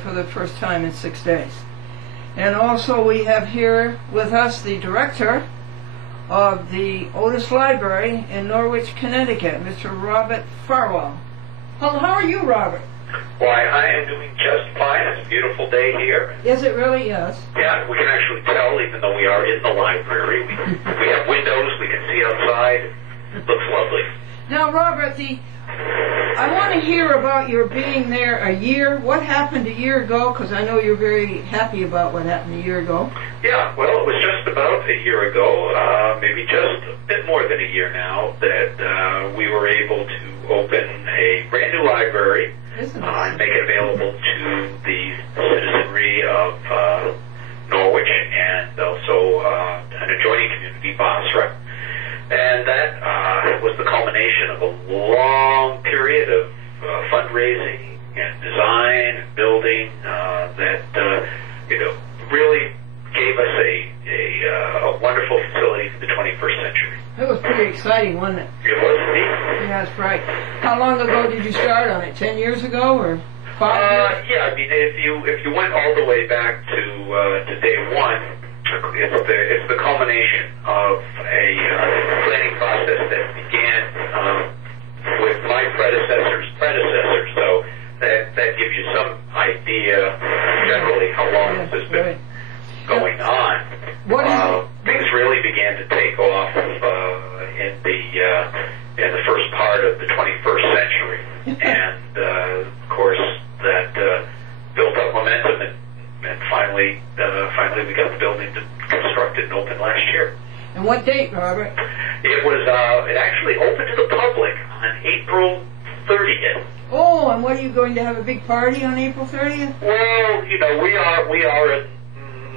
for the first time in 6 days. And also we have here with us the director of the Otis Library in Norwich, Connecticut, Mr. Robert Farwell. Well, how are you, Robert? Why, I am doing just fine. It's a beautiful day here. Is it really? Yes. Yeah, we can actually tell, even though we are in the library. We have windows, we can see outside. It looks lovely. Now, Robert, I want to hear about your being there a year. What happened a year ago? Because I know you're very happy about what happened a year ago. Yeah, well, it was just about a year ago, maybe just a bit more than a year now, that we were able to open a brand new library and make it available to the citizenry of Norwich and also an adjoining community, Basra. And that was the culmination of a long period of fundraising and design and building that really gave us a wonderful facility for the 21st century. It was pretty exciting, wasn't it? It was indeed. Yeah, that's right. How long ago did you start on it? 10 years ago or 5 years? Yeah, I mean, if you went all the way back to day one, it's the culmination of a planning process that began with my predecessor's predecessor. So that gives you some idea generally how long this has been going on. Things really began to take off in the first part of the 21st century, and of course that built up momentum, and finally we got the building constructed and open last year. And what date, Robert? It actually opened to the public on April 30th. Oh, and what, are you going to have a big party on April 30th? Well, we are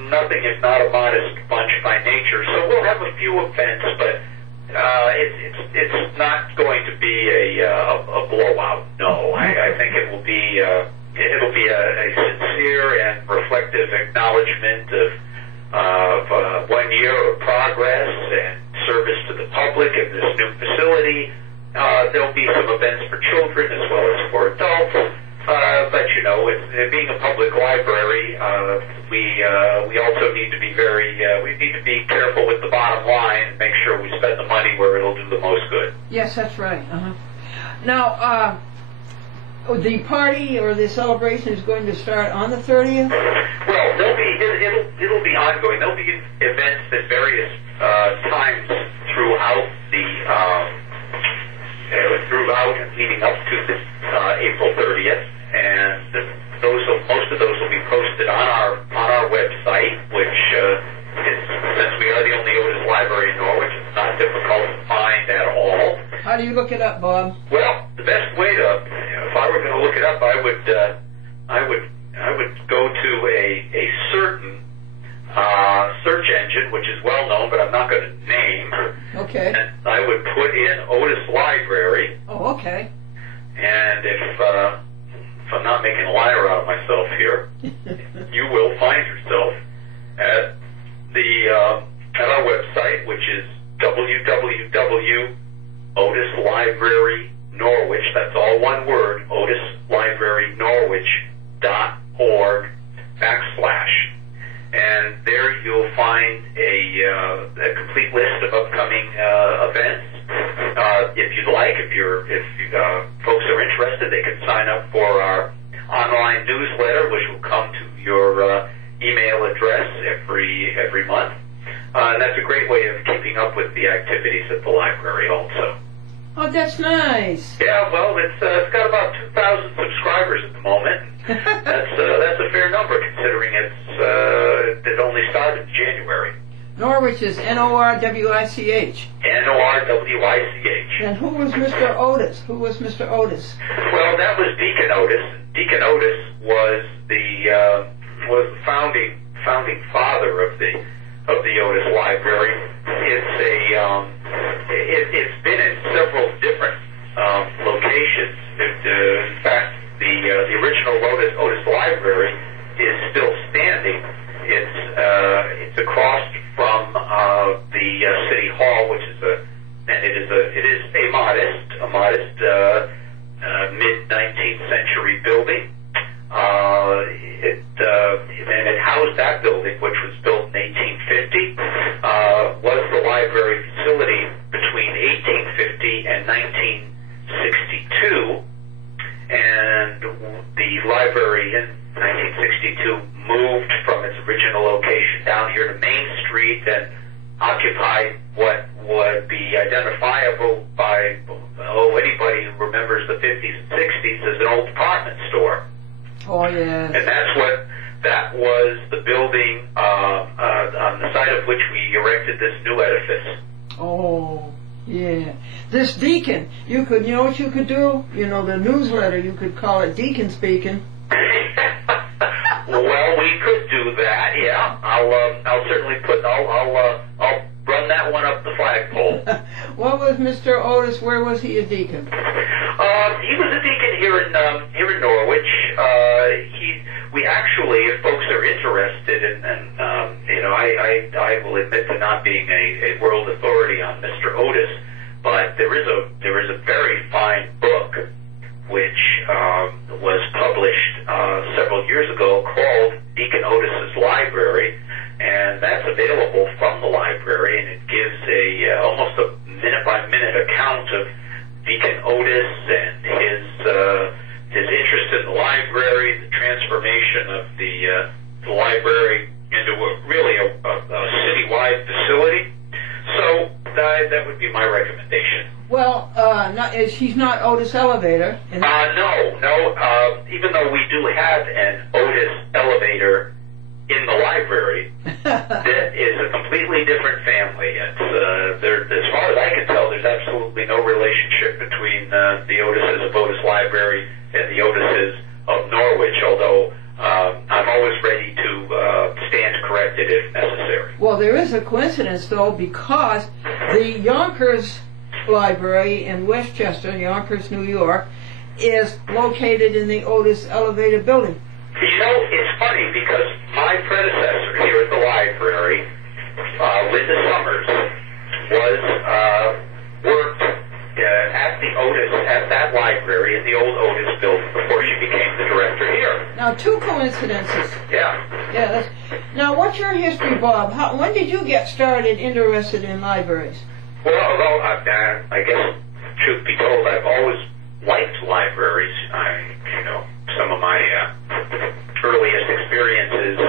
nothing if not a modest bunch by nature, so we'll have a few events, but it's not going to be a blowout. No, I think it will be it'll be a sincere and reflective acknowledgement of 1 year of progress and service to the public in this new facility. There'll be some events for children as well as for adults. But it being a public library, we also need to be we need to be careful with the bottom line and make sure we spend the money where it'll do the most good. Yes, that's right. Now, the party or the celebration is going to start on the 30th? Well, it'll be ongoing. There'll be events at various times throughout and leading up to this April 30th, and most of those will be posted on our website, which is, since we are the only Otis Library in Norwich, it's not difficult to find at all. How do you look it up, Bob? Well, the best way if I were going to look it up, I would go to a certain search engine, which is well known, but I'm not going to name. Okay. And I would put in Otis Library. Oh, okay. And if I'm not making a liar out of myself here, you will find yourself at our website, which is www.otislibrarynorwich. That's all one word. otislibrarynorwich.org / and there you'll find a complete list of upcoming events. If you'd like, if folks are interested, they can sign up for our online newsletter, which will come to your email address every month. And that's a great way of keeping up with the activities at the library also. Oh, that's nice. Yeah, well, it's got about 2,000 subscribers at the moment. That's a fair number considering it only started in January. Norwich is Norwich. Norwich. And who was Mr. Otis? Well, that was Deacon Otis. Deacon Otis was the founding father of the Otis Library. It's been in several different locations. In fact, the original Otis Library is still standing. It's across from the City Hall, which is it is a modest mid-19th century building. that building, which was built in 1850, was the library facility between 1850 and 1962, and the library in 1962 moved from its original location down here to Main Street and occupied what would be identifiable by anybody who remembers the 50s and 60s as an old department store. Oh, yeah. And that was the building on the site of which we erected this new edifice. Oh, yeah. This Deacon, you know what you could do? You know, the newsletter, you could call it Deacon Speaking. Well, we could do that, yeah. I'll certainly I'll run that one up the flagpole. What was Mr. Otis, where was he a deacon? He was a deacon here in Norwich. We actually, if folks are interested, and you know, I will admit to not being a world authority on Mr. Otis, but there is a very fine book which was published several years ago called Deacon Otis's Library, and that's available from the library, and it gives almost a minute-by-minute account of Deacon Otis and his interest in the library, the transformation of the library into really a citywide facility. So that would be my recommendation. Well, he's not Otis Elevator. No. Even though we do have an Otis elevator in the library, that is a completely different family. It's as far as I can tell, there's absolutely no relationship between the Otises of Otis Library and the Otises of Norwich. Although I'm always ready to stand corrected if necessary. Well, there is a coincidence though, because the Yonkers Library in Westchester, Yonkers, New York, is located in the Otis Elevator building. You know, it's funny because my predecessor here at the library, Linda Summers, worked at that library in the old Otis building before she became the director here. Now, two coincidences. Yeah. Yeah. Now, what's your history, Bob? When did you get started interested in libraries? Well, I guess, truth be told, I've always liked libraries. Some of my earliest experiences,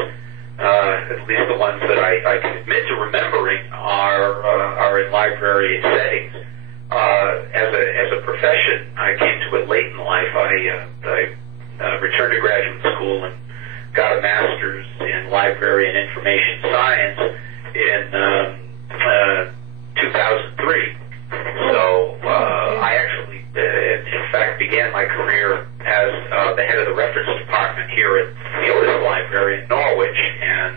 at least the ones that I can admit to remembering, are in library settings. As a profession, I came to it late in life. I returned to graduate school and got a master's in library and information science in 2003. So I actually, in fact, began my career as the head of the reference department here at the Otis Library in Norwich, and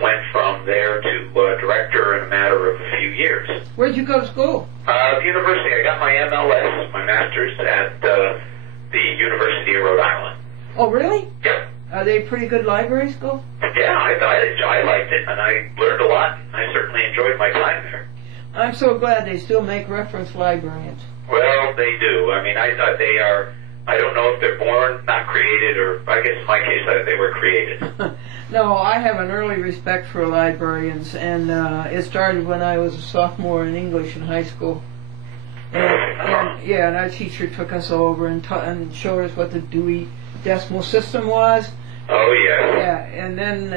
went from there to director in a matter of a few years. Where'd you go to school? The university. I got my MLS, my master's, at the University of Rhode Island. Oh, really? Yeah. Are they pretty good library school? Yeah, I liked it, and I learned a lot, and I certainly enjoyed my time there. I'm so glad they still make reference librarians. Well, they do. I mean, they are. I don't know if they're born, not created, or I guess in my case they were created. No, I have an early respect for librarians, and it started when I was a sophomore in English in high school. And our teacher took us over and showed us what the Dewey Decimal System was. Oh, yeah. Yeah, and then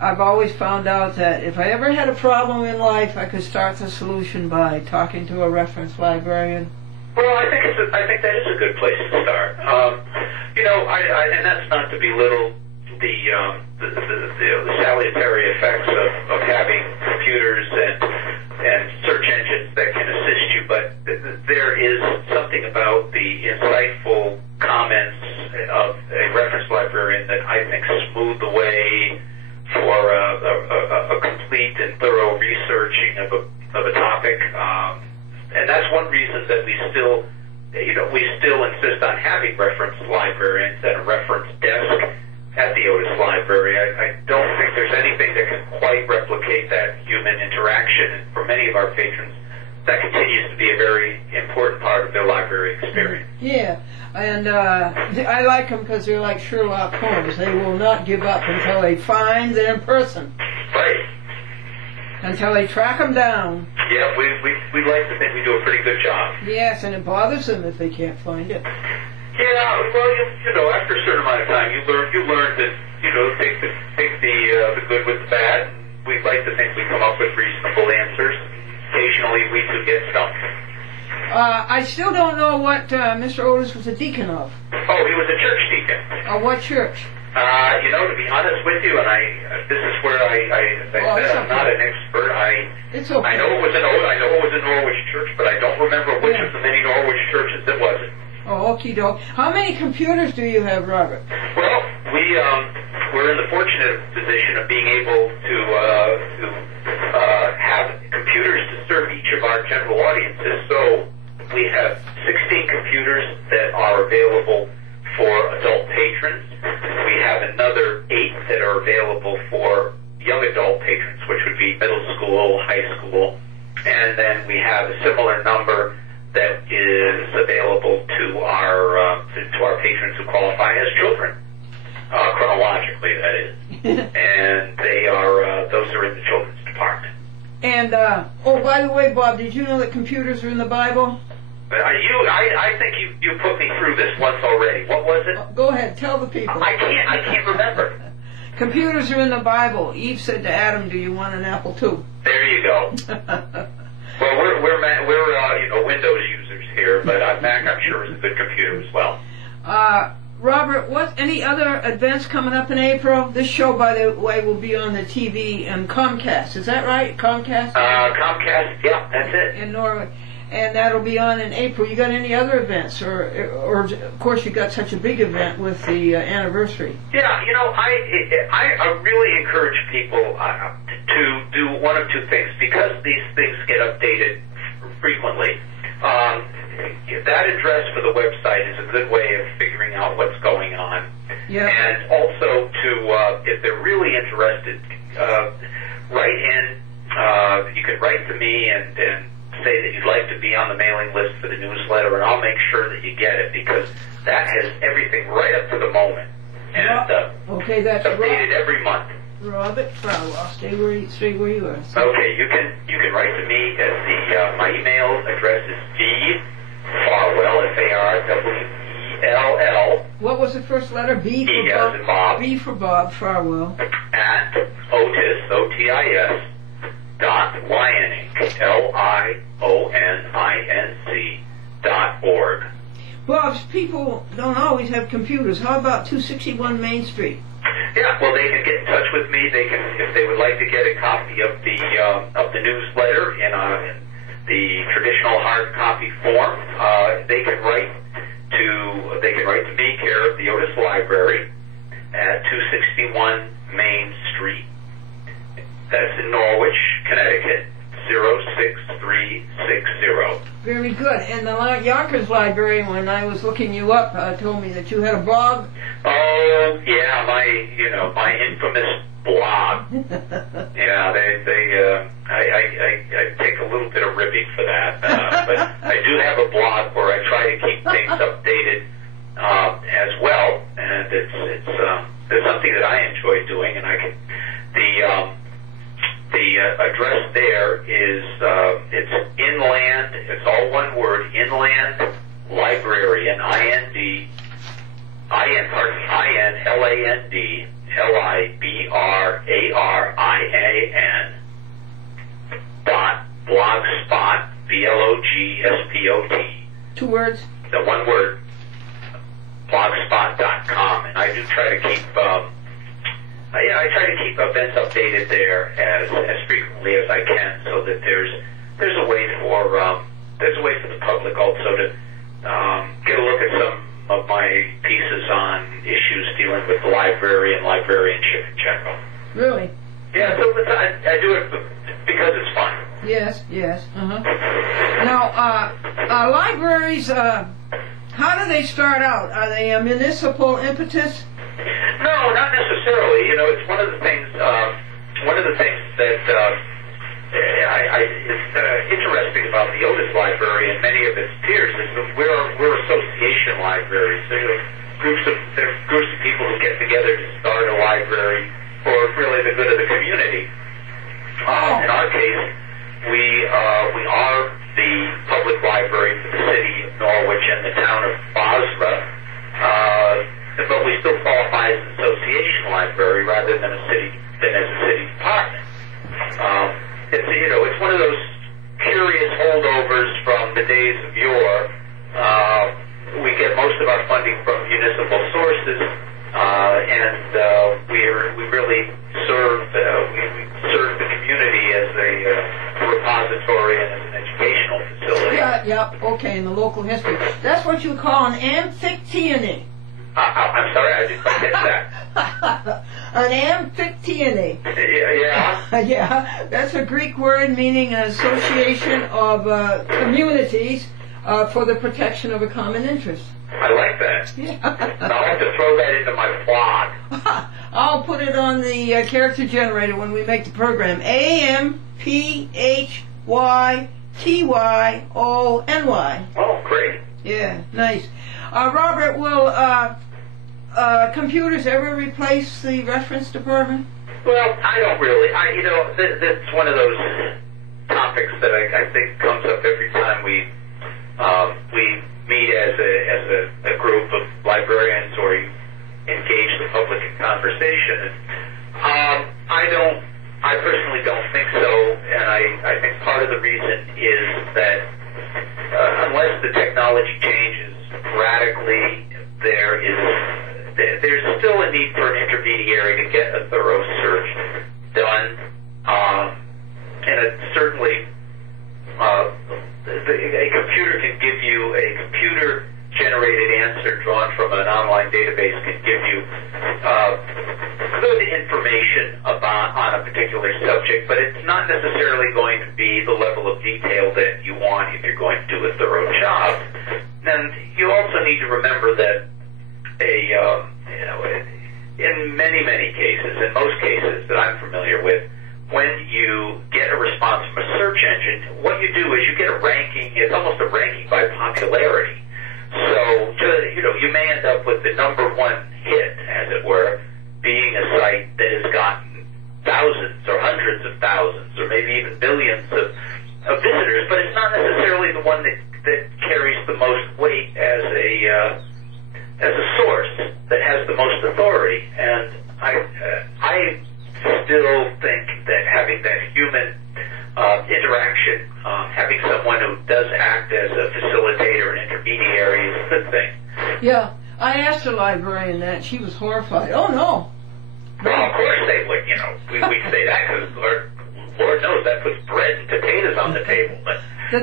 I've always found out that if I ever had a problem in life, I could start the solution by talking to a reference librarian. Well, I think that is a good place to start. And that's not to belittle the salutary effects of having computers and search engines that can assist you, but there is something about the insightful comments of a reference librarian that I think smooth the way for a complete and thorough researching of a topic. And that's one reason that we still insist on having reference librarians and a reference desk at the Otis Library. I don't think there's anything that can quite replicate that human interaction, and for many of our patrons, that continues to be a very important part of their library experience. Yeah, and I like them because they're like Sherlock Holmes. They will not give up until they find them person. Right. Until they track them down. Yeah, we like to think we do a pretty good job. Yes, and it bothers them if they can't find it. Yeah, well, you know, after a certain amount of time, you learn that, you know, take the good with the bad. We like to think we come up with reasonable answers. Occasionally, we do get stumped. I still don't know what Mr. Otis was a deacon of. Oh, he was a church deacon. What church? You know, to be honest with you, and this is where I said I'm not an expert. It's okay. I know it was a Norwhich church, but I don't remember which of the many Norwhich churches it was. Oh, okie doke. How many computers do you have, Robert? Well, we're in the fortunate position of being able to have computers to serve each of our general audiences. So we have 16 computers that are available for adult patrons. We have another 8 that are available for young adult patrons, which would be middle school, high school, and then we have a similar number that is available to our patrons who qualify as children, chronologically, that is. And those are in the children's department. And by the way, Bob, did you know that computers are in the Bible? I think you put me through this once already. What was it? Go ahead, tell the people. I can't remember. Computers are in the Bible. Eve said to Adam, "Do you want an apple too?" There you go. Well, we're Windows users here, but Mac, I'm sure, is a good computer as well. Robert, any other events coming up in April? This show, by the way, will be on the TV and Comcast. Is that right? Comcast? Comcast, yeah, that's it. In Norway. And that'll be on in April. You got any other events? Or of course, you got such a big event with the anniversary. Yeah, you know, I really encourage people to do one of two things, because these things get updated frequently. That address for the website is a good way of figuring out what's going on. Yeah. And also if they're really interested, write in. You can write to me and say that you'd like to be on the mailing list for the newsletter, and I'll make sure that you get it, because that has everything right up to the moment. And okay, that's updated every month. Robert Farwell, stay where you are. Okay, you can write to me at my email address is Farwell, Farwell. What was the first letter? B for Bob. As in Bob. B for Bob. Farwell. At Otis, OTIS. .Lioninc, LIONINC.org. Bob's people don't always have computers. How about 261 Main Street? Yeah, well, they can get in touch with me. They can, if they would like to get a copy of the newsletter in the traditional hard copy form. They can write to me, care of the Otis Library, at 261 Main Street. That's in Norwich, Connecticut, 06360. Very good. And the Yonkers Library, when I was looking you up, told me that you had a blog. Oh yeah, my infamous blog. Yeah, I take a little bit of ribbing for that, but I do have a blog where I try to keep things updated as well, and it's something that I enjoy doing, and the address there is, it's Inland, it's all one word, Inland Librarian, I-N-L-A-N-D, L-I-B-R-A-R-I-A-N .blogspot, B-L-O-G-S-P-O-T. 2 words? The one word, blogspot.com, and I do try to keep, I try to keep events updated there as frequently as I can, so that there's a way for the public also to get a look at some of my pieces on issues dealing with the library and librarianship in general. Really? Yeah, so I do it because it's fun. Yes. Uh-huh. Now, libraries, how do they start out? Are they a municipal impetus? No, not necessarily. You know, it's one of the things that is interesting about the Otis Library and many of its peers is that we're association libraries. There are groups of people who get together to start a library for really the good of the community. In our case, we are the public library for the city of Norwich and the town of Basra, but we still qualify as an association library rather than as a city department. It's one of those curious holdovers from the days of yore. We get most of our funding from municipal sources, and we really serve the community as a repository and as an educational facility. Yeah, okay, in the local history. That's what you call an amphictyony. I'm sorry, I didn't quite get that. An amphictyony. Yeah. Yeah, that's a Greek word meaning an association of communities for the protection of a common interest. I like that. Yeah. I'll have to throw that into my blog. I'll put it on the character generator when we make the program. AMPHYTYONY. Oh, great. Yeah, nice. Robert, will computers ever replace the reference department? Well, I don't really. That's one of those topics that I think comes up every time we meet as a group of librarians or you engage the public in conversation. I personally don't think so, and I think part of the reason is that unless the technology changes radically, there's still a need for an intermediary to get a thorough search done, and certainly a computer can give you a computer-generated answer drawn from an online database can give you good information on a particular subject, but it's not necessarily going to be the level of detail that you want if you're going to do a thorough job. And you also need to remember that in many cases, in most cases that I'm familiar with, when you get a response from a search engine, what you do is you get a ranking. It's almost a ranking by popularity. So, you may end up with the number one hit, as it were, being a site that has gotten thousands or hundreds of thousands or maybe even millions of visitors, but it's not necessarily the one that carries the most weight as a source that has the most authority. And I still think that having that human interaction, having someone who does act as a facilitator and intermediary is a good thing. Yeah, I asked a librarian that. She was horrified. Oh, no. Well, of course they would. We'd say that because Lord knows that puts bread and potatoes on the table. But I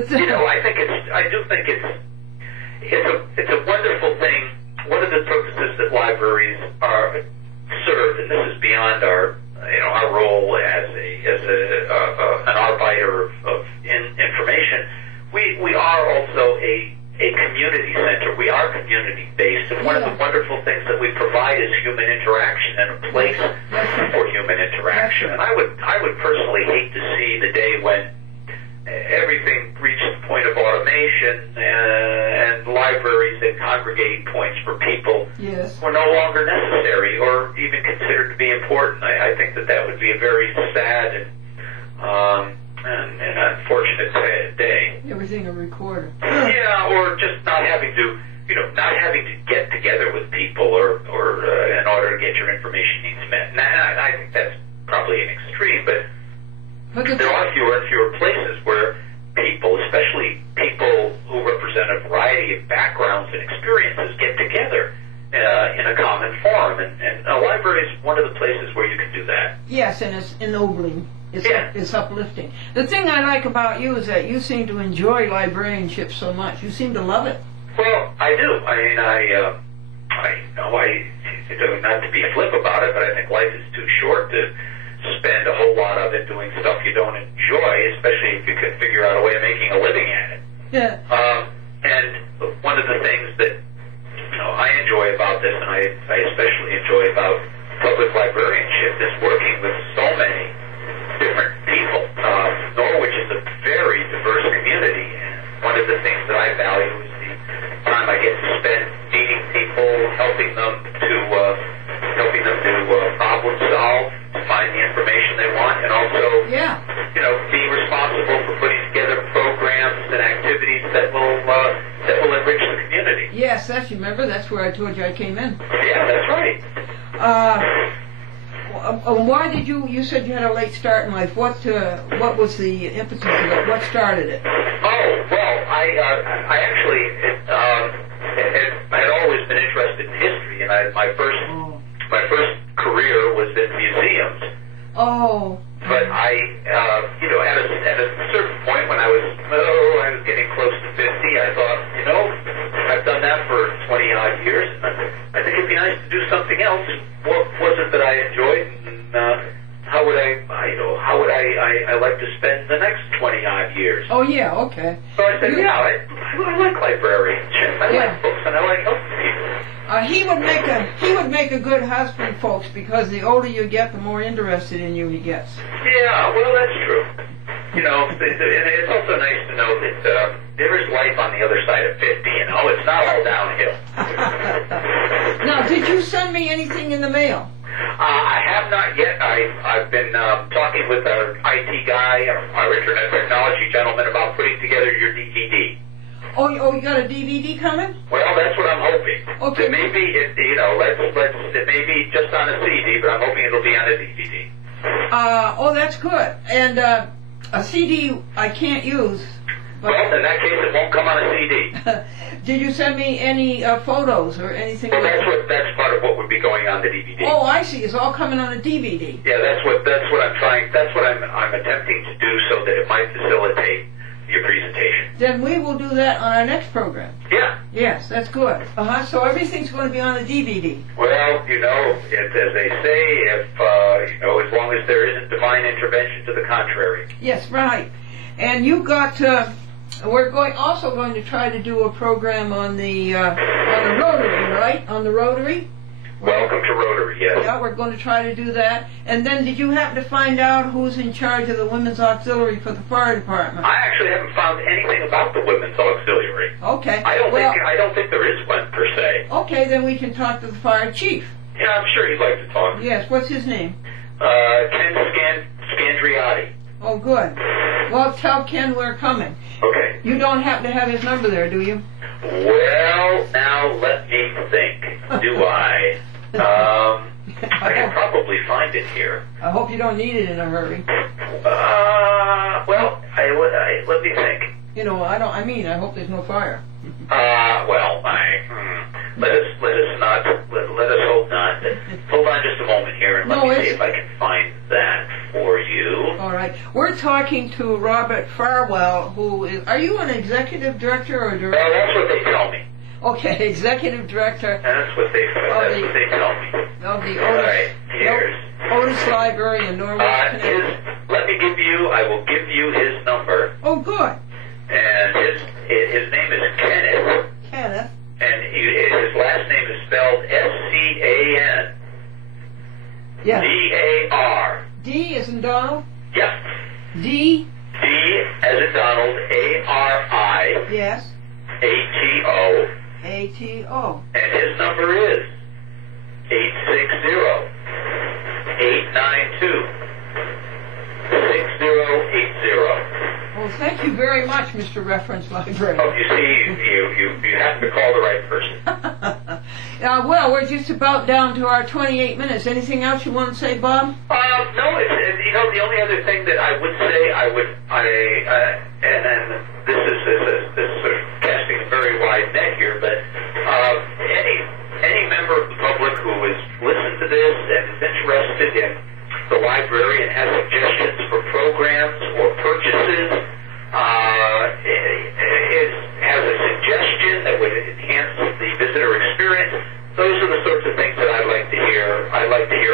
do think it's a wonderful thing. One of the purposes that libraries are served, and this is beyond our role as an arbiter of information. We are also a community center. We are community based, and one of the wonderful things that we provide is human interaction and a place for human interaction. And I would personally hate to see the day when everything reached the point of automation and libraries and congregating points for people were no longer necessary or even considered to be important. I think that would be a very sad and unfortunate day. Everything a recorder. Yeah, or just not having to get together with people or in order to get your information needs met. Now, I think that's probably an extreme, but there are fewer and fewer places where people, especially people who represent a variety of backgrounds and experiences, get together in a common forum. And a library is one of the places where you can do that. Yes, and it's ennobling. It's uplifting. The thing I like about you is that you seem to enjoy librarianship so much. You seem to love it. Well, I do. I mean, not to be flip about it, but I think life is too short to spend a whole lot of it doing stuff you don't enjoy, especially if you can figure out a way of making a living at it. Yeah. And one of the things that I enjoy about this, and I especially enjoy about public librarianship, is working with so many different people. Norwich is a very diverse community, they want, and also, Yeah. be responsible for putting together programs and activities that will enrich the community. Yes, remember, that's where I told you I came in. Yeah, that's right. Why did you said you had a late start in life? What was the impetus of it? What started it? Oh, well, I actually I had always been interested in history, and my first career was in museums. Oh. But I at a certain point when I was getting close to 50, I thought, I've done that for 20 odd years, and I think it'd be nice to do something else. What was it that I enjoyed, and how would I like to spend the next 20 odd years? Oh yeah, okay. So I said, I like librarianship. I like books, and I like helping people. He would make a good husband, folks, because the older you get, the more interested in you he gets. Yeah, well, that's true. And it's also nice to know that there is life on the other side of 50. It's not all downhill. Now, did you send me anything in the mail? I have not yet. I've been talking with our IT guy, our internet technology gentleman, about putting together your DVD. Oh, you got a DVD coming? Well, that's what I'm hoping. Okay. It may be, it may be just on a CD, but I'm hoping it'll be on a DVD. That's good. And a CD I can't use. But Well, in that case, it won't come on a CD. Did you send me any photos or anything? Well, like that? that's part of what would be going on the DVD. Oh, I see. It's all coming on a DVD. Yeah, that's what I'm trying. That's what I'm attempting to do so that it might facilitate your presentation. Then we will do that on our next program. Yeah. Yes, that's good. So everything's going to be on the DVD. Well, as they say, if as long as there isn't divine intervention to the contrary. Yes, right. And you got. We're also going to try to do a program on the Rotary, right? On the Rotary. Welcome to Rotary, yes. Yeah, we're going to try to do that. And then, did you happen to find out who's in charge of the Women's Auxiliary for the fire department? I actually haven't found anything about the Women's Auxiliary. Okay. I don't think there is one per se. Okay, then we can talk to the fire chief. Yeah, I'm sure he'd like to talk. Yes. What's his name? Ken Scandriotti. Oh, good. Well, tell Ken we're coming. Okay. You don't happen to have his number there, do you? Well, now let me think. Do I? I can probably find it here. I hope you don't need it in a hurry. Well, let me think. I hope there's no fire. Let us hope not. Hold on just a moment here, and let me see if I can find that for you. All right. We're talking to Robert Farwell, who is. Are you an executive director or director? Well, that's what they tell me. Okay, executive director. That's what they tell me. Of the Otis Library in Norwhich, Connecticut. I will give you his number. Oh, good. And his name is Kenneth. Kenneth. And his last name is spelled S-C-A-N. Yeah. D-A-R. D as in Donald? Yep. D. D as in Donald, A-R-I. Yes. A-T-O. A-T-O. And his number is 860-892-6080. Well, thank you very much, Mr. Reference Library. Oh, you see, you have to call the right person. Well, we're just about down to our 28 minutes. Anything else you want to say, Bob? No, the only other thing that I would say, and this is sort of casting a very wide net here, but any member of the public who has listened to this and is interested in the library and has suggestions for programs or purchases, has a suggestion that would enhance the visitor experience, those are the sorts of things that I'd like to hear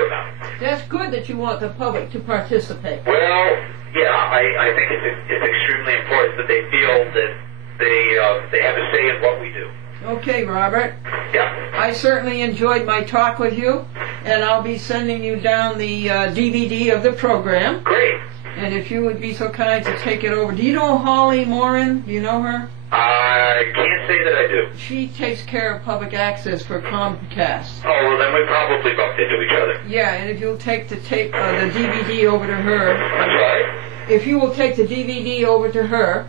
about. That's good that you want the public to participate. Well, yeah, I think it's extremely important that they feel that they have a say in what we do. Okay, Robert. Yeah. I certainly enjoyed my talk with you, and I'll be sending you down the DVD of the program. Great. And if you would be so kind to take it over. Do you know Holly Morin? Do you know her? I can't say that I do. She takes care of public access for Comcast. Oh, well, then we probably bumped into each other. Yeah, and if you'll take the tape, the DVD over to her. I'm sorry? If you will take the DVD over to her,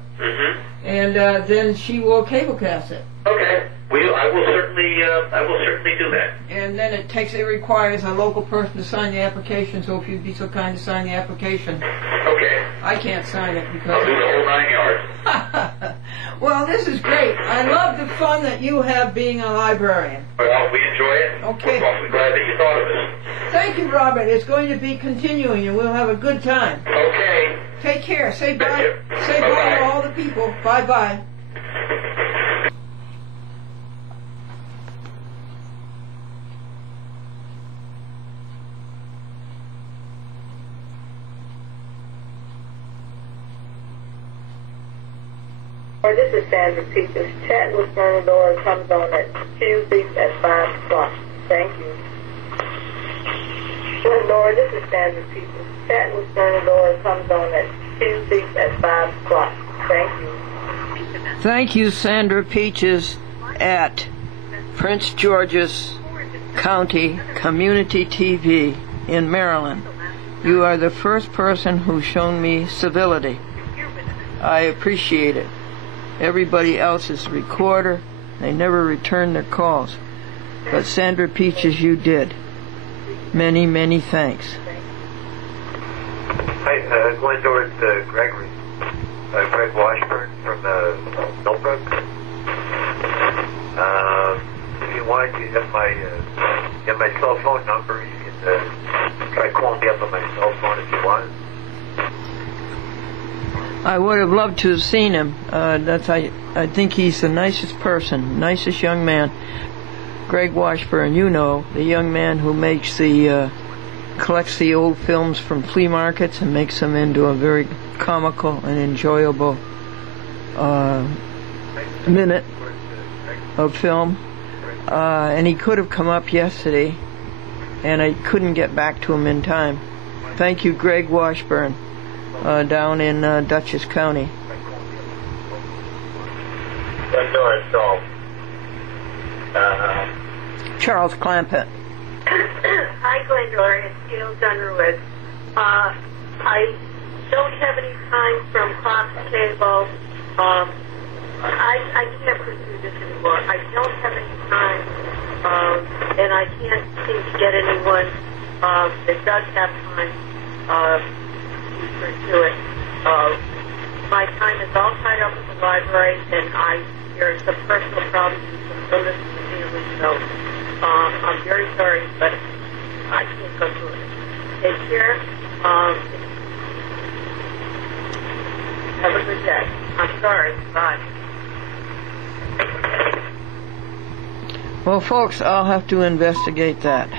and then she will cablecast it. Okay. I will certainly do that. And then it requires a local person to sign the application, so if you'd be so kind to sign the application. Okay. I can't sign it because... I'll do the whole 9 yards. Well, this is great. I love the fun that you have being a librarian. Well, we enjoy it. Okay. We're awfully glad that you thought of us. Thank you, Robert. It's going to be continuing, and we'll have a good time. Okay. Take care. Say bye. Thank you. Say bye Bye-bye. to all the people. Bye-bye. This is Sandra Peaches. Chat with Glendora comes on at Tuesdays at 5 o'clock. Thank you. Glendora, this is Sandra Peaches. Chat with Glendora comes on at Tuesdays at 5 o'clock. Thank you. Thank you, Sandra Peaches at Prince George's County Community TV in Maryland. You are the first person who's shown me civility. I appreciate it. Everybody else is a recorder. They never return their calls. But Sandra Peaches, you did. Many, many thanks. Hi, Glendora, it's Gregory. Greg Washburn from Millbrook. If you want, you have my cell phone number. You can try calling me up on my cell phone if you want. I would have loved to have seen him. I think he's the nicest person, nicest young man. Greg Washburn, you know, the young man who makes collects the old films from flea markets and makes them into a very comical and enjoyable minute of film. And he could have come up yesterday, and I couldn't get back to him in time. Thank you, Greg Washburn. Down in Dutchess County. Glendora, so, Charles Clampett. Hi, Glendora. It's Gail Dunderwood. I don't have any time from Fox Cable. I can't pursue this anymore. I don't have any time, and I can't seem to get anyone that does have time to it. My time is all tied up with the library, and there's some personal problems and some illness in the family, so I'm very sorry, but I can't go through it. Take care. Have a good day. I'm sorry. Bye. Well, folks, I'll have to investigate that.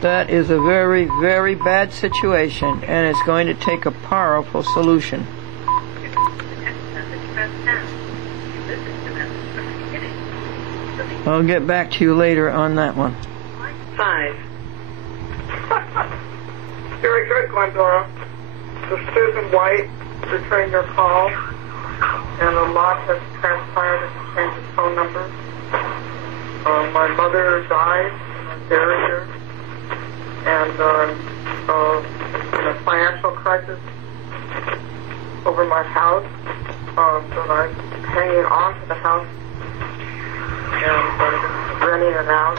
That is a very, very bad situation, and it's going to take a powerful solution. I'll get back to you later on that one. 5. Very good, Glendora. This is Susan White returning your call, and a lot has transpired in the change of phone number. My mother died, and I'm buried her, and in a financial crisis over my house, so I'm hanging on to the house and renting it out.